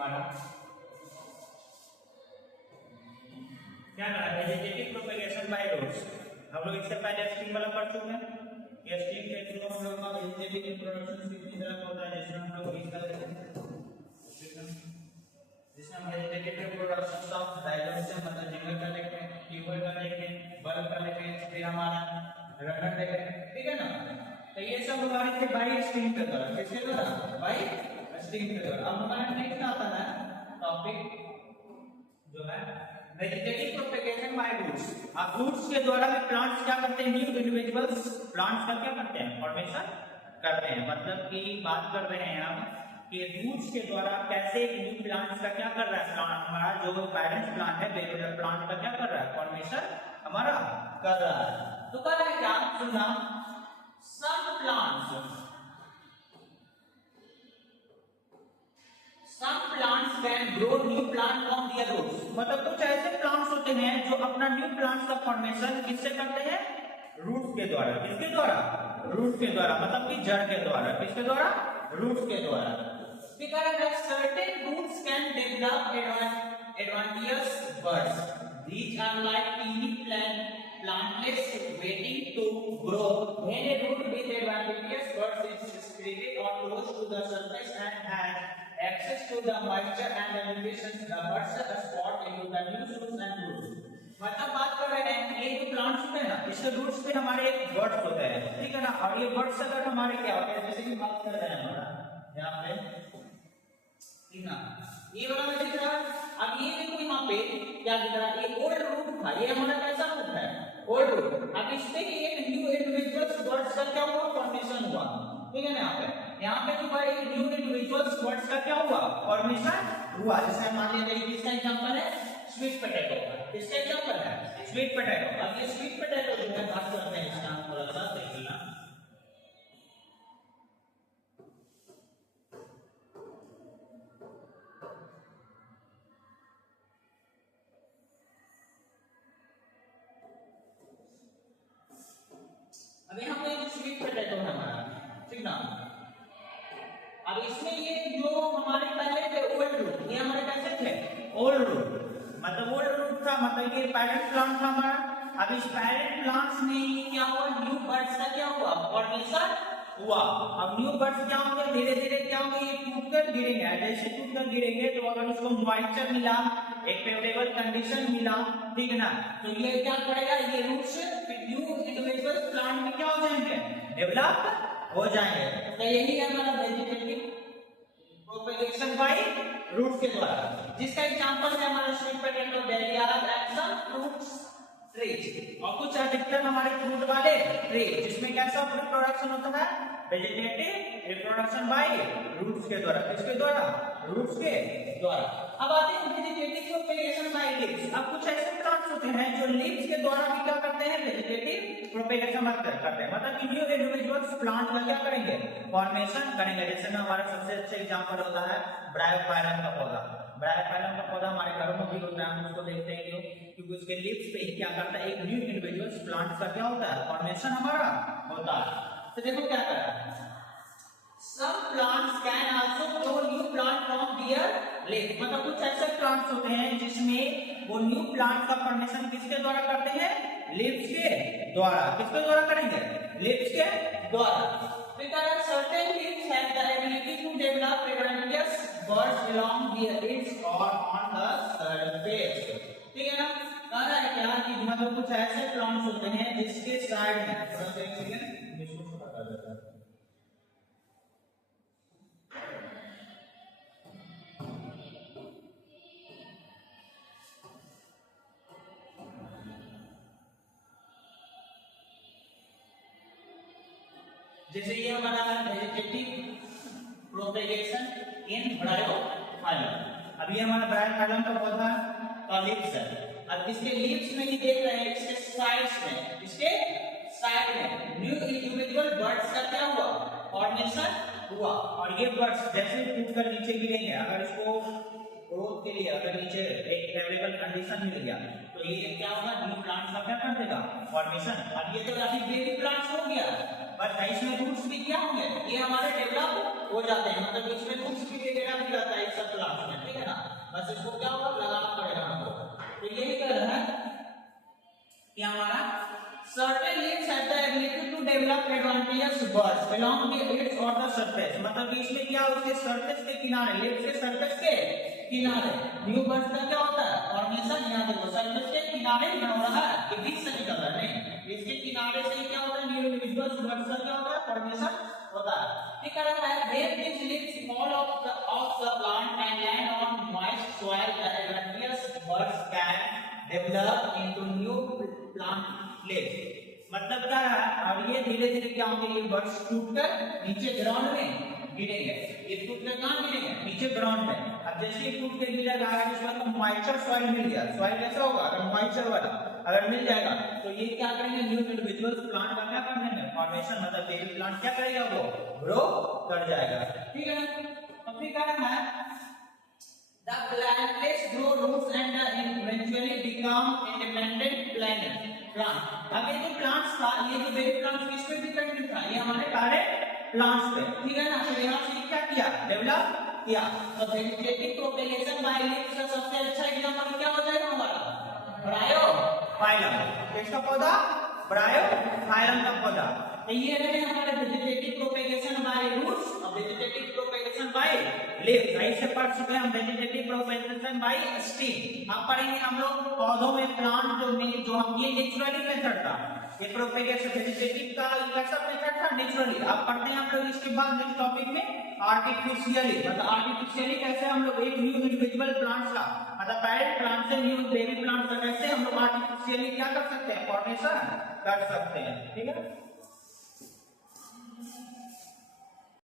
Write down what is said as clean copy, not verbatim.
हमारा क्या कहा, वेजिटेटिव प्रोपेगेशन बाय रूट्स। हम लोग इससे पहले स्ट्रीम वाला पढ़ चुके हैं कि स्ट्रीम के थ्रू हम लोग का वेजिटेटिव रिप्रोडक्शन कितनी तरह का होता है, जिसमें हम लोग इसका जिसमें हम वेजिटेटिव रिप्रोडक्शन ऑफ डायजोनिज्म मतलब जिंगल का देखें, ट्यूबर का देखें, बल्ब का देखें, फिर हमारा रनर देखें, ठीक है ना। तो ये सब हमारे थे बाई स्ट्रीम के द्वारा, किसके द्वारा, बाई स्ट्रीम के द्वारा। अब हमारा नेक्स्ट आता है टॉपिक जो है वेजिटेटिव प्रोपेगेशन बाय रूट्स। अब रूट्स के द्वारा भी प्लांट्स क्या करते हैं, न्यू इंडिविजुअल्स प्लांट्स का क्या करते हैं, फॉर्मेशन करते हैं। मतलब कि बात कर रहे हैं हम कि रूट्स के द्वारा कैसे न्यू प्लांट्स का क्या कर रहा है, प्लांट हमारा जो पेरेंट्स प्लांट है बेबी प्लांट का क्या कर रहा है, फॉर्मेशन हमारा कर रहा है। तो कर रहा है क्या, सुनना, some plants can grow new plant from their roots। मतलब कुछ ऐसे प्लांट्स होते हैं जो अपना न्यू प्लांट्स का फॉर्मेशन किससे करते हैं, रूट्स के द्वारा। किसके द्वारा, रूट्स के द्वारा, मतलब कि जड़ के द्वारा। किसके द्वारा, रूट्स के द्वारा। Because certain roots can develop advantageous buds. These are like teeny plantlets waiting to grow. When a root with advantageous buds is spread or close to the surface and has access to the moisture and the nutrition, the buds spot into the new shoots and roots. मतलब बात कर रहे हैं ये जो plants होते हैं ना, इसके रूट्स पे हमारे एक बड्स होते हैं, ठीक है ना। और ये बड्स अगर हमारे क्या होते हैं, जैसे कि बात कर रहे हैं हमारा यहाँ पे, ठीक ना, ये वाला में दिख रहा है। अब ये देखो यहाँ पे क्या दिख रहा है, ये ओल्ड रूट था, ये हमारा कैसा रूट है, ओल्ड रूट। अब इसमें एक न्यू इंडिविजुअल्स बर्ड्स का क्या हुआ, फॉर्मेशन हुआ, ठीक है ना। यहाँ पे जो भाई न्यू इंडिविजुअल्स बर्ड्स का क्या हुआ, फॉर्मेशन हुआ। जैसे मान लीजिए किसका एग्जांपल है, स्वीट पोटैटो का। किसका एग्जांपल है, स्वीट पोटैटो। अब ये स्वीट पोटैटो जो है बात करते हैं इसका, थोड़ा सा देखिएगा। अभी हम ये स्वीट पोटैटो है हमारा, ठीक ना। अब इसमें ये जो हमारे पहले थे ओल्ड रूट, ये हमारे कैसे थे, ओल्ड रूट। मतलब ओल्ड रूट था, मतलब ये पेरेंट प्लांट था हमारा। अब इस पेरेंट प्लांट्स में क्या हुआ, न्यू बर्ड्स का क्या हुआ, फॉर्मेशन हुआ। अब न्यू बर्ड्स क्या होंगे, धीरे धीरे क्या होंगे, ये टूटकर गिरेंगे। जैसे टूटकर गिरेंगे तो अगर उसको मॉइस्चर मिला, एक फेवरेबल कंडीशन मिला, ठीक है ना, तो ये क्या करेगा, ये रूट्स न्यू इंडिविजुअल प्लांट में क्या हो जाएंगे, डेवलप हो जाएंगे। तो यही है हमारा वेजिटेटिव प्रोपेगेशन बाय रूट्स के द्वारा, जिसका एग्जांपल है हमारा sweet potato, dahlia, action fruits trees. और कुछ अधिकतर हमारे फ्रूट वाले ट्री जिसमें कैसा रिप्रोडक्शन होता है, वेजिटेटिव रिप्रोडक्शन बाय रूट्स के द्वारा। किसके द्वारा, रूट्स के द्वारा। अब आते हैं वेजिटेटिव प्रोपेगेशन बाय लीव्स। अब कुछ ऐसे प्लांट्स होते हैं जो लीव्स के द्वारा भी क्या करते हैं, वेजिटेटिव प्रोपेगेशन करते हैं। मतलब कि न्यू इंडिविजुअल्स प्लांट का क्या करेंगे, फॉर्मेशन करेंगे। जैसे में हमारा सबसे अच्छा एग्जांपल होता है ब्रायोफाइलम का पौधा। ब्रायोफाइलम का पौधा हमारे घरों में भी होता है, हम उसको देखते हैं क्योंकि उसके लीव्स पे क्या करता है, एक न्यू इंडिविजुअल्स प्लांट का क्या होता है, फॉर्मेशन हमारा होता है। तो देखो क्या कर रहा है, some plants can also grow new plant from their leaf। मतलब कुछ ऐसे प्लांट्स होते हैं जिसमें वो न्यू प्लांट का फॉर्मेशन किसके द्वारा करते हैं, लीव्स के द्वारा। किसके द्वारा करेंगे, लीव्स के द्वारा। Because certain leaves have the ability to develop advantageous buds along their roots or on the surface। ठीक है ना, कह रहा है क्या कि मतलब कुछ ऐसे प्लांट्स होते हैं जिसके साइड में, थोड़ा सा एक सेकंड इसको छोटा कर देता हूं। जैसे ये हमारा वेजिटेटिव प्रोपेगेशन इन ब्रायोफाइलम। अब ये हमारा ब्रायोफाइलम का पौधा का लीव्स है। अब इसके लीव्स में ही देख रहे हैं, इसके साइड्स में, इसके साइड में न्यू इंडिविजुअल बर्ड्स का क्या हुआ, फॉर्मेशन हुआ। और ये बर्ड्स जैसे टूटकर नीचे गिरेंगे, अगर इसको ग्रोथ के लिए अगर नीचे एक फेवरेबल कंडीशन मिल गया तो ये क्या होगा, न्यू प्लांट्स का क्या कर देगा, फॉर्मेशन। अब ये तो अभी बेबी प्लांट्स हो गया, पर इसमें रूट्स भी क्या होंगे, ये हमारे डेवलप हो जाते हैं। मतलब इसमें रूट्स भी वगैरह नहीं रहता है सब प्लांट्स में, ठीक है ना, बस इसको क्या होगा लगाना पड़ेगा हमको। तो यही कह रहा है कि हमारा certain leaves have the ability to develop advantageous buds along the edge or the surface, मतलब इसमें क्या उसके सरफेस के किनारे, लीफ के सरफेस के किनारे न्यू बर्ड्स का क्या होता है फॉर्मेशन। यहाँ देखो सरफेस के किनारे क्या हो रहा है, ये बीच से निकल रहा है, नहीं इसके किनारे से क्या होता है न्यू इंडिविजुअल्स बर्ड्स का क्या होता है फॉर्मेशन होता है। ठीक है ना, where these leaves fall off the plant and land on moist soil, the advantageous buds can develop into new plant leaves। मतलब क्या है, और ये धीरे धीरे क्या होंगे, ये बर्ड्स टूटकर नीचे ग्राउंड में गिरेंगे, ये टूटकर कहाँ गिरेंगे नीचे ग्राउंड में। अब जैसे ये टूट के गिरा रहा है इसमें तो मॉइस्चर सॉइल मिल गया, सॉइल कैसा होगा अगर मॉइस्चर वाला अगर मिल जाएगा तो ये क्या करेंगे न्यू इंडिविजुअल्स प्लांट का क्या करने में फॉर्मेशन, मतलब बेबी प्लांट क्या करेगा वो ग्रो कर जाएगा। ठीक है ना, तो फिर क्या करना है the plantlets grow roots and eventually become independent plant। अब ये जो प्लांट्स था, ये जो बेबी प्लांट्स किस पे डिपेंडेंट था, ये हमारे सारे प्लांट्स पे, ठीक है ना। तो यहाँ से क्या किया डेवलप किया, तो वेजिटेटिव प्रोपेगेशन बाय लीव्स का सबसे अच्छा एग्जांपल क्या हो जाएगा हमारा ब्रायोफाइलम। किसका पौधा ब्रायोफाइलम का पौधा। तो ये रहे हमारे वेजिटेटिव प्रोपेगेशन बाय रूट्स और वेजिटेटिव प्रोपेगेशन बाय लीव्स। ऐसे पढ़ चुके हैं हम वेजिटेटिव प्रोपेगेशन बाय स्टेम। अब पढ़ेंगे हम लोग पौधों में प्लांट जो हम ये नेचुरली मेथड था, ये प्रोपेगेशन वेजिटेटिव का कैसा मेथड था नेचुरली। अब पढ़ते हैं हम लोग इसके बाद नेक्स्ट टॉपिक में आर्टिफिशियली, मतलब आर्टिफिशियली कैसे हम लोग एक न्यू इंडिविजुअल प्लांट्स का मतलब पेरेंट प्लांट से न्यू बेबी प्लांट का कैसे हम लोग आर्टिफिशियली क्या कर सकते हैं फॉर्मेशन कर सकते हैं। ठीक है।